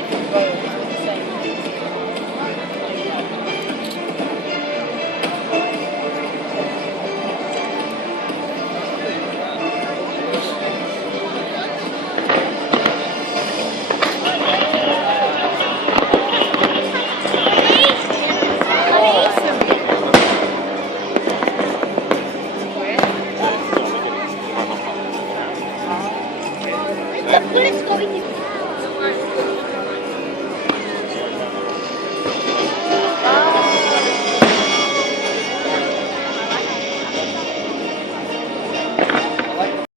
different roles with the same. Let's go with you.